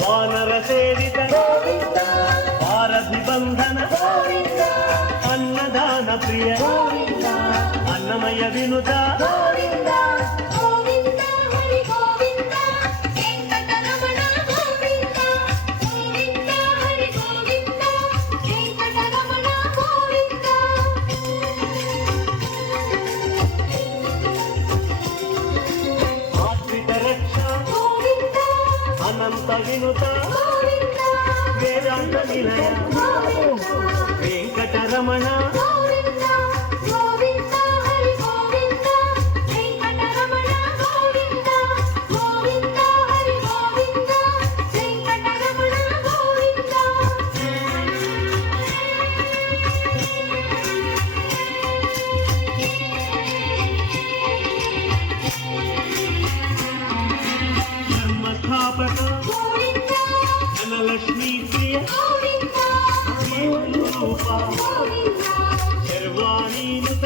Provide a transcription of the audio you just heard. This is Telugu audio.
వానర సేవిత వారధిబంధన అన్నదాన ప్రియ అన్నమయ వినుత అనంత వినుత వేదాంత నిలయ వెంకటరమణ ధర్మస్థాపక ధనలక్ష్మీ ప్రియ రూప శర్వాణీనుత